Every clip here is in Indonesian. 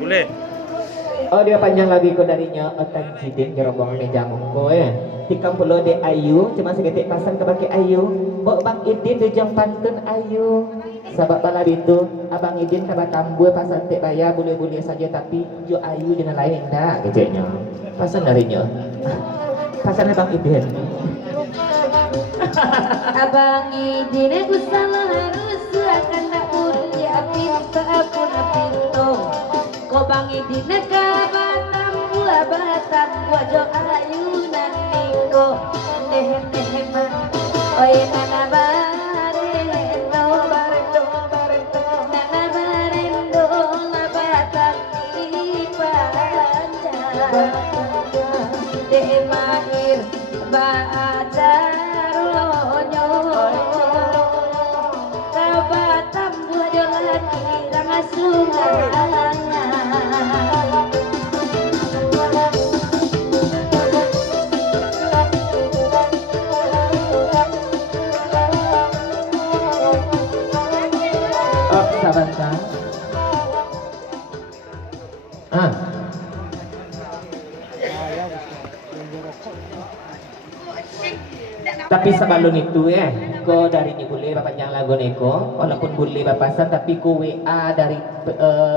boleh. Oh dia panjang lagi ko darinya otak jidin ke rombongan meja mungko tikam pulau de ayu cuma seketik pasang ke baki ayu bok bang idin di jong pantun ayu sahabat bala itu abang idin ke batambu pasang tek bayar boleh-boleh saja tapi jo ayu jangan lain dah keceknya pasang darinya pasang bang idin abang idin aku salah harus akan tak uli api apun apinto ko bang idin ka batam buat jo ayunan niko neh ma oi nana barendo nana barendo la batam di panca de mahir bacaronyo ka batam buat jo laki rangasungan bantah tapi sebelum itu ko dari ni boleh bapak yang lagu neko walaupun boleh bapasan tapi ko WA dari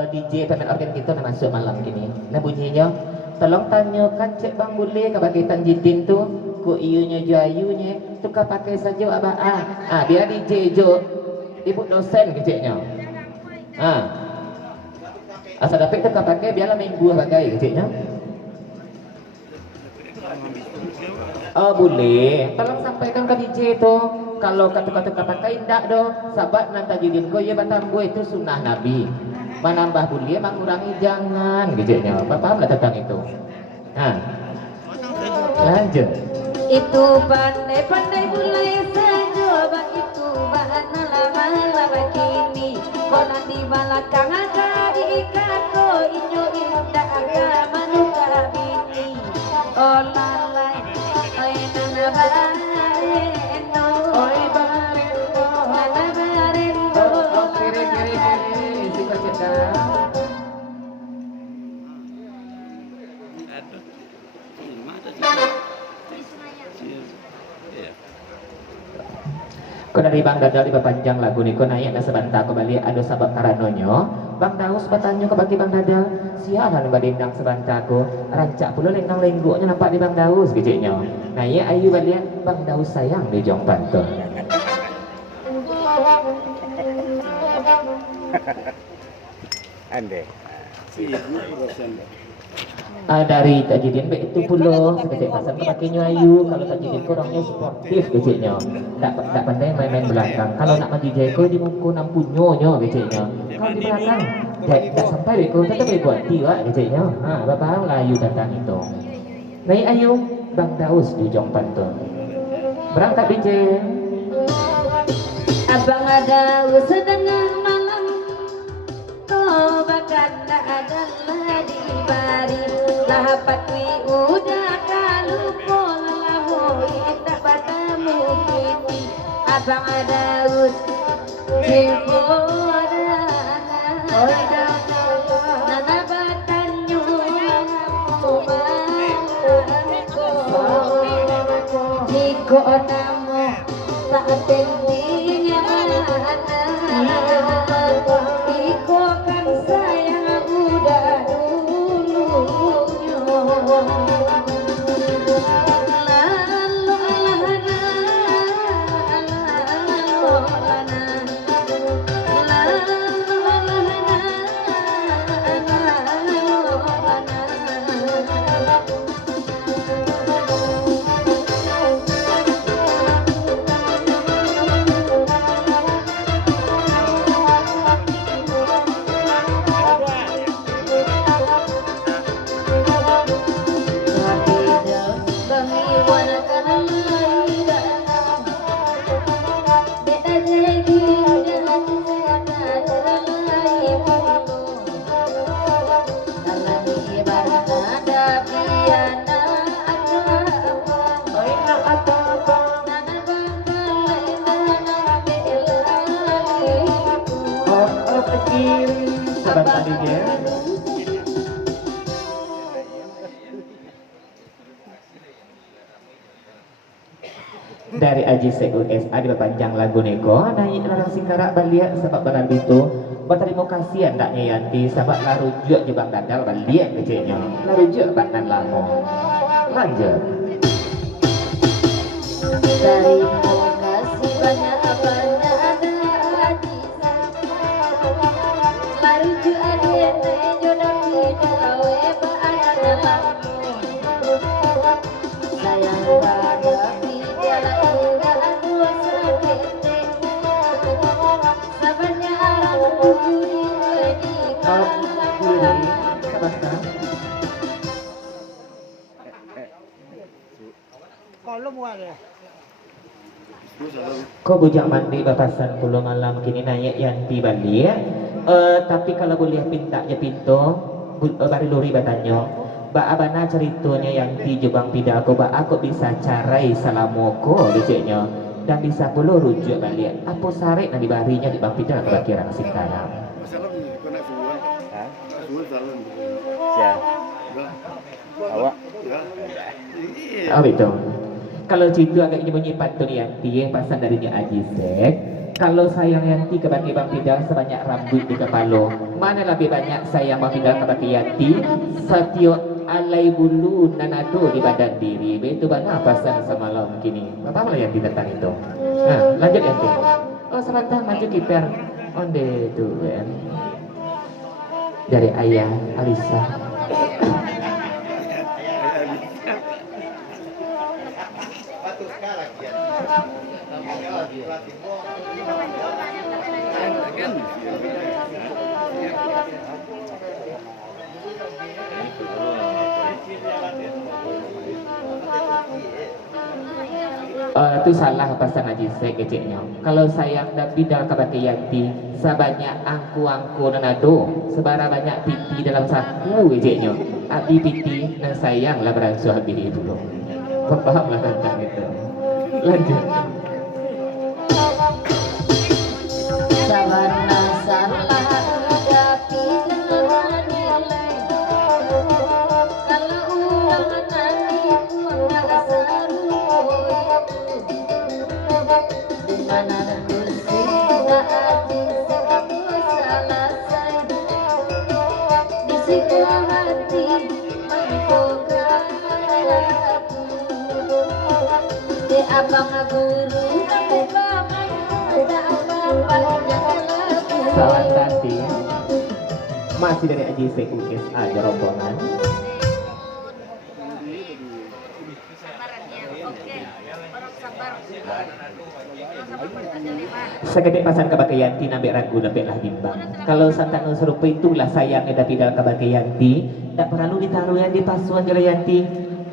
DJ pemain organ kita nak masuk malam gini nah bunyinya tolong tanyakan cek bang boleh ke bagian jidin tu ko iunya jayunya tukar pakai saja abah biar DJ jo ibu dosen keciknya asal dapat tukar pakai biarlah minggu bagai keciknya boleh tolong sampaikan ke DJ tu kalau kata-kata pakai indak doh sahabat nanti jidin ko ya batambu itu sunnah nabi menambah boleh mengurangi jangan keciknya apa paham lah tentang itu lanjut itu pandai-pandai mulai saja bang itu bahan lama-lama kini kau nanti belakang agak diikat kau inyo indah agak manuka bini oh lalai oi nana barendo oi barendo nana barendo kiri suka cinta ko dari Bang Dadal di panjang lagu niko naik na sebentar kembali ada sabab karanonyo Bang Daus bertanya ke bagi Bang Dadal sialan badendang sebentar ko rancak pula lengkang lengguknya nampak di Bang Daus geceknya naik ayu balik Bang Daus sayang di jong pantun Ande. dari tajidin baik itu pula seketik pasang pakainya ayu kalau tajidin kurangnya sportif kecilnya tak pandai main-main belakang kalau nak maju jeko di muka nampunyonya kecilnya kalau di belakang tak sampai beko tetap buat tiwak kecilnya bapak layu tentang itu naik ayu Bang Daus di jong pantun berangkat DJ abang ada setengah malam kau bakal tak ada di bari lahapat wi udah kalau pola tak batamu kini abang ada nana batanyu jiko namo tak tingginya mana iko kan sayang udah dulunya sahabat tadi ya dari Aji Sek USA di panjang lagu nego naik larang singkarak baliak sebab banan itu berterima kasih andaknya Yanti sebab larujuk jebang dadal baliak kecilnya larujuk banan lama lanjut Terima kasih banyak apanya ada Aji Laruju adik jodoh tidak weba ada lamu sayang pada tidak ingat aku sakit sabarnya arang buri menikah kau bujang mandi bapasan pulau malam kini naik Yanti balik tapi kalau boleh pinta je pintu bari luri batanyo ba abana ceritanya Yanti jebang pidaku ba aku bisa carai salamoko diceknya dan bisa puluh rujuk balik apa sarik nanti barinya di bang pidal ke kirang singkara awak oh itu kalau situ agak menyimpan tuh Yanti pasang darinya Aji Sek kalau sayang Yanti kebagi Bang Pidal sebanyak rambut di kepala mana lebih banyak sayang Bang Pidal kebagi Yanti Satyo alai bulu nanado di badan diri itu mana pasang semalam kini apa lah Yanti tentang itu nah lanjut Yanti oh sebentar maju kiper onde itu kan dari ayah Alisa itu salah pasang Aji Sek kecilnya kalau sayang dan bidal kabati Yanti sebanyak angku-angku nanado sebara banyak piti dalam saku kecilnya abi piti dan sayang lah beransu habis dulu pahamlah tentang itu lanjut sabana salah tapi jangan nilai kalau uang nanti nggak seru dimana kursi nggak Aji aku selesai di situ hati menggoda aku di abang guru aku banget tak apa-apa jangan salah nanti masih dari Aji Sek ukis aja rombongan segede pasan kabake Yanti nambek ragu nambek lah bimbang kalau santan serupa itulah sayangnya tapi dalam kabake Yanti tak perlu ditaruh yang di pasuan jala Yanti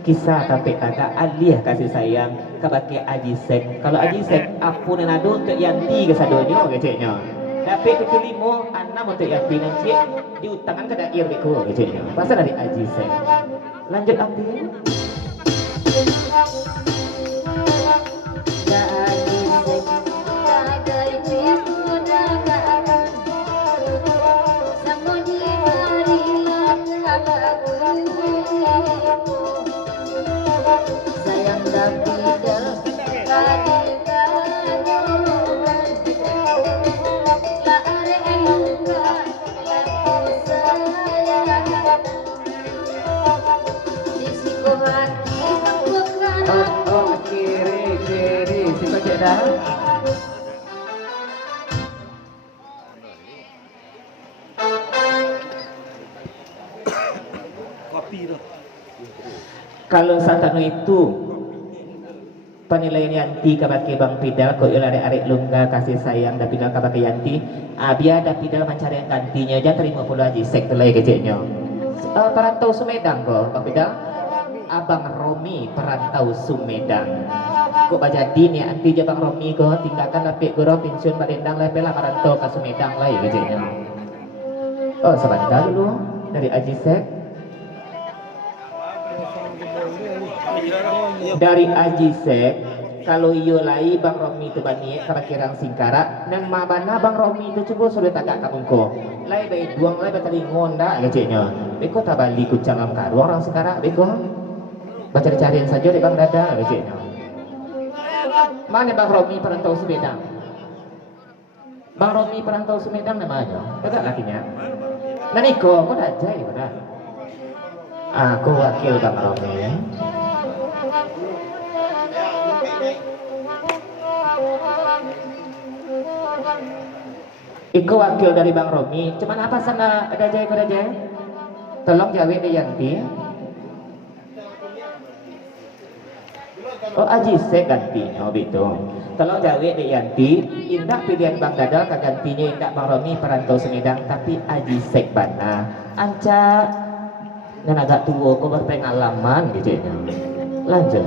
kisah tapi kakak alih kasih sayang kabake Aji Sek kalau Aji Sek apun nado untuk Yanti kesadonyo keceknya tapi kekelimo anam untuk Yanti nanti diutangan ke dair beku keceknya pasal dari Aji Sek lanjut Abdi sayang tapi kiri si pecek dah kalau satanu itu penilaian Yanti kabake Bang Pidal ko ilare arek lungga kasih sayang da Pidal kabake Yanti abia da Pidal mencari yang gantinya jangan terima pula Aji Sek telai keceknya perantau Sumedang ko Bang Pidal Abang Romi perantau Sumedang kok bajadi nih anti Bang Romi ko tinggalkan lapik guru pensiun Palembang lah pela perantau ke Sumedang lah keceknya oh sebentar dulu dari Aji Sek dari Aji Sek kalau iyo lai Bang Romi itu bani kerakirang singkara nang mabana Bang Romi itu coba sudah tagak kamungko lai baik buang lai batali ngonda keceknya beko tabali kucang am karu orang singkara beko baca cariin saja di Bang Dada keceknya Mana Bang Romi perantau Sumedang? Bang Romi perantau Sumedang namanya. Betul lakinya. Nah Niko, kau dah jai benar. Aku wakil Bang Romi. Iko wakil dari Bang Romi. Cuman apa sana ada jai kau dah jai? Tolong jawe deh Yanti. Oh Aji Sek gantinya begitu. Tolong jawe deh Yanti. Indak pilihan Bang Dadal kagantinya indak Bang Romi perantau Sumedang tapi Aji Sek bana. Anca dan agak tua kau berpengalaman gitu. Lanjut.